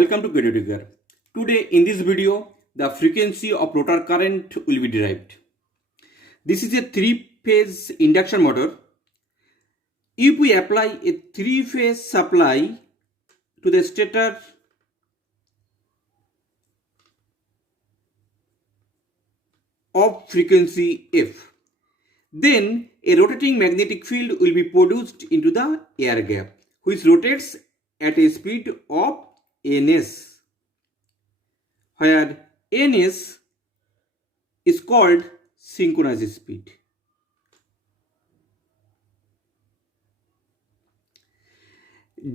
Welcome to Stator. Today in this video, the frequency of rotor current will be derived. This is a three-phase induction motor. If we apply a three-phase supply to the stator of frequency F, then a rotating magnetic field will be produced into the air gap, which rotates at a speed of ns, where ns is called synchronous speed.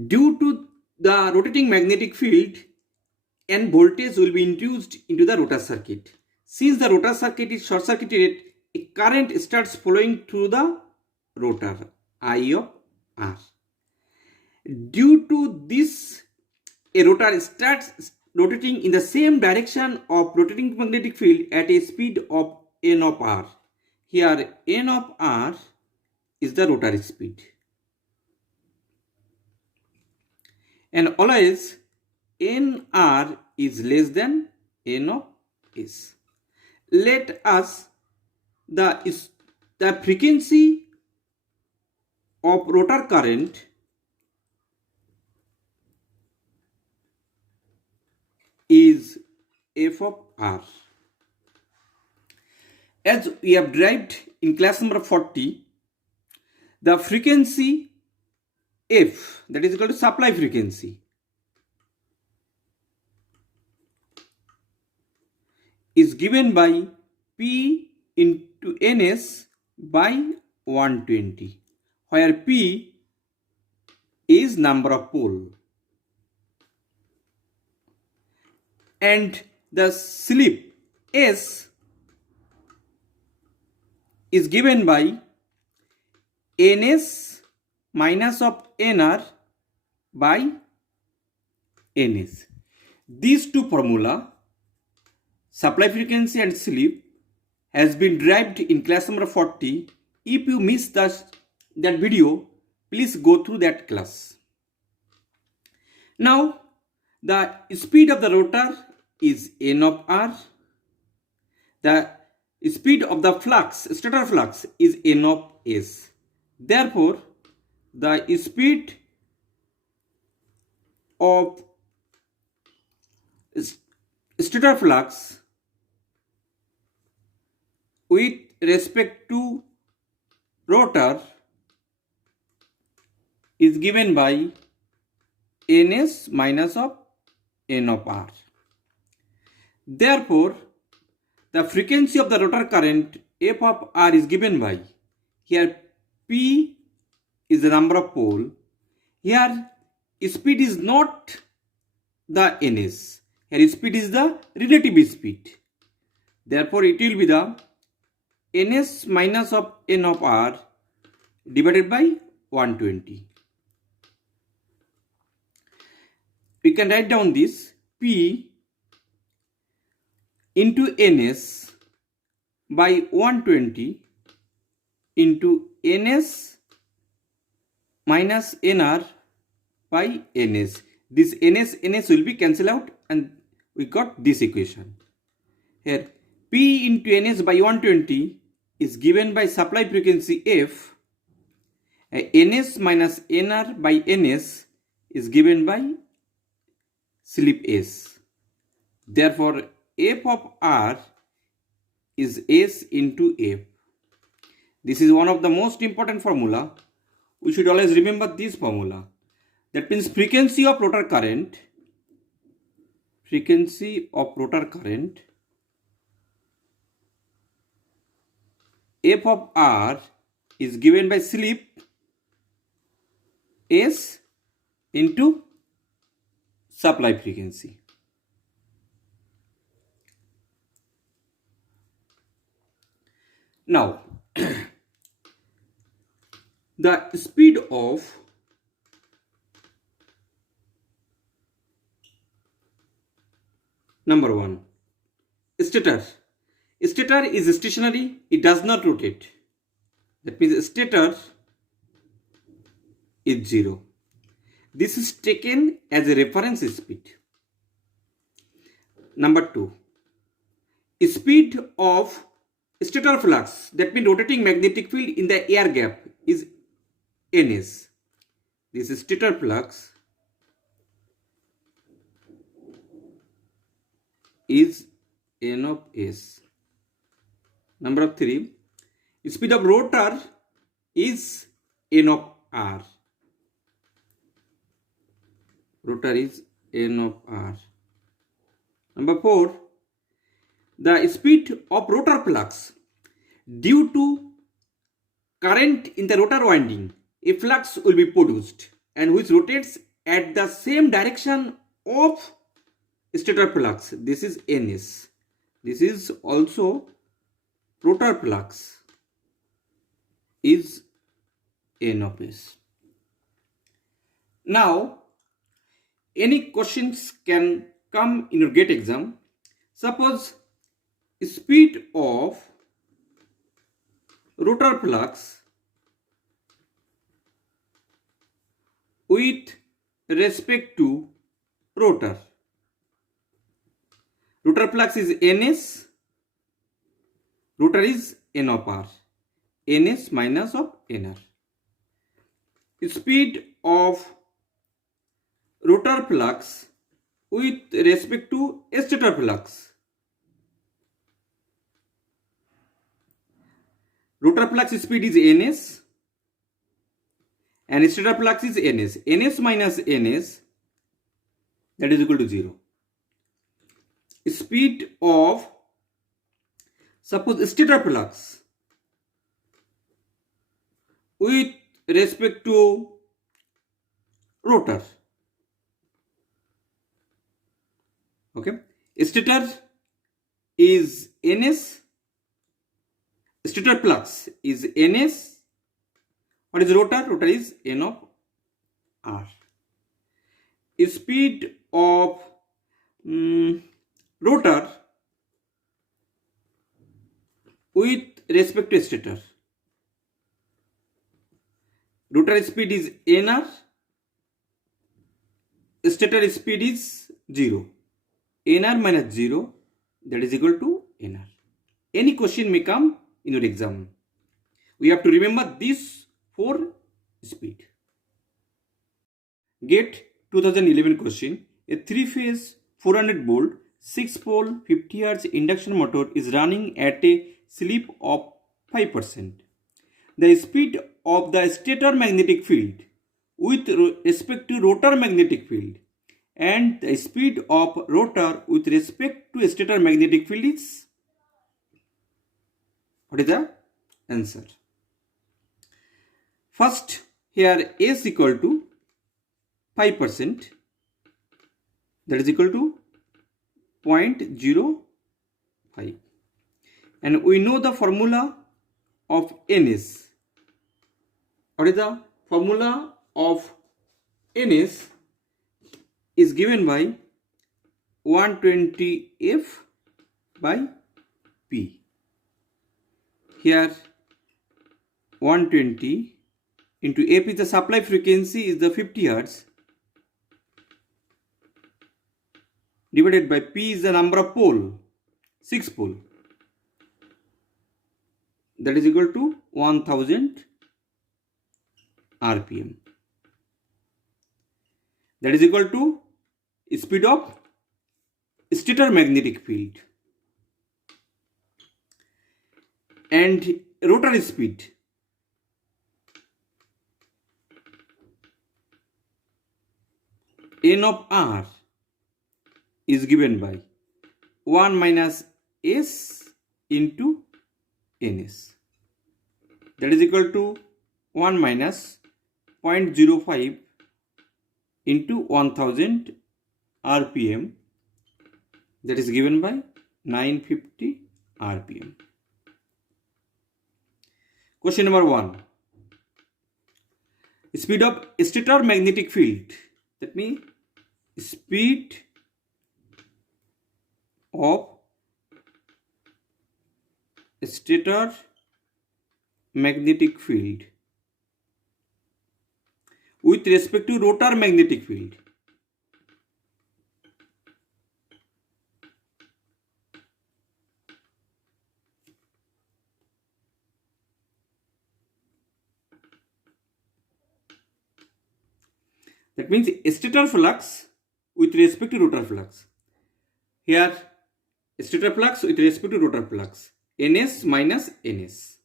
Due to the rotating magnetic field, an voltage will be induced into the rotor circuit. Since the rotor circuit is short circuited, a current starts flowing through the rotor, I of R. Due to this, a rotor starts rotating in the same direction of rotating magnetic field at a speed of n of R. Here n of R is the rotor speed. And always nr is less than n of s. Let us the frequency of rotor current is f of r. As we have derived in class number 40, the frequency f, that is equal to supply frequency, is given by P into Ns by 120, where P is number of pole and the slip S is given by Ns minus of Nr by Ns. These two formula, supply frequency and slip, has been derived in class number 40. If you missed that video, please go through that class. Now, the speed of the rotor is n of r. The speed of the flux, stator flux, is n of s. Therefore, the speed of stator flux with respect to rotor is given by ns minus of n of r. Therefore, the frequency of the rotor current f of r is given by, here p is the number of pole, here speed is not the ns, here speed is the relative speed. Therefore, it will be the ns minus of n of r divided by 120. We can write down this p into ns by 120 into ns minus nr by ns. This ns will be cancelled out and we got this equation. Here p into ns by 120 is given by supply frequency f. Ns minus nr by ns is given by slip s. Therefore, f of r is s into f. This is one of the most important formula. We should always remember this formula. That means frequency of rotor current f of r is given by slip s into supply frequency. Now, the speed of number 1, stator. Stator is stationary, it does not rotate. That means stator is 0. This is taken as a reference speed. Number 2. Speed of stator flux, that means rotating magnetic field in the air gap, is ns. This is stator flux is n of s. Number 3. Speed of rotor is n of r. Rotor is n of r. Number 4. The speed of rotor flux due to current in the rotor winding, a flux will be produced and which rotates at the same direction of stator flux. This is ns. This is also rotor flux is n of s. Now, any questions can come in your GATE exam. Suppose speed of rotor flux with respect to rotor. Rotor flux is ns, rotor is n of r, ns minus of nr. Speed of rotor flux with respect to stator flux. Rotor flux speed is ns and stator flux is ns. Ns minus ns, that is equal to 0. Speed of, suppose stator flux with respect to rotor. Okay, stator is ns, stator flux is ns. What is rotor? Rotor is n of r. Speed of rotor with respect to stator. Rotor speed is nr, stator speed is 0. nr minus 0, that is equal to nr. Any question may come in your exam. We have to remember these 4 speed. GATE 2011 question. A 3-phase 400 volt 6-pole 50 Hz induction motor is running at a slip of 5%. The speed of the stator magnetic field with respect to rotor magnetic field and the speed of rotor with respect to stator magnetic field is, what is the answer? First, here S equal to 5%, that is equal to 0.05, and we know the formula of ns. What is the formula of ns? Is given by 120f by p. Here 120 into f is the supply frequency, is the 50 Hz, divided by p is the number of pole, 6 pole, that is equal to 1000 rpm. That is equal to speed of stator magnetic field and rotor speed. N of r is given by 1 minus s into ns, that is equal to 1 minus 0.05 into 1000 rpm, that is given by 950 rpm. Question number 1. Speed of stator magnetic field, that means speed of stator magnetic field with respect to rotor magnetic field. That means stator flux with respect to rotor flux. Here stator flux with respect to rotor flux, ns minus ns,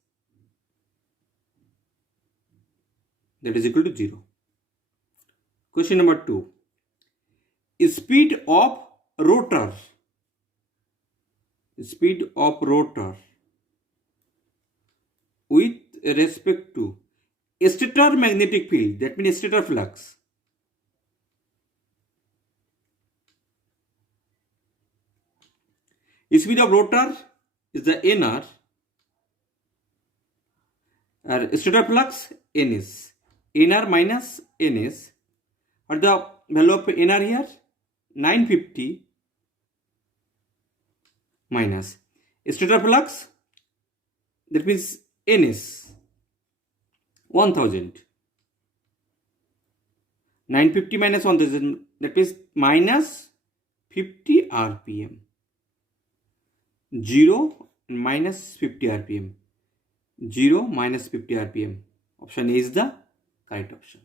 that is equal to 0. Question number 2. Speed of rotor with respect to stator magnetic field, that means stator flux. Speed of rotor is the nr, or stator flux ns, nr minus ns. What the value of nr here? 950 minus stator flux, that means ns, 1000. 950 minus 1000, that means minus 50 rpm. 0 and minus 50 rpm. 0 minus 50 rpm. Option A is the correct option.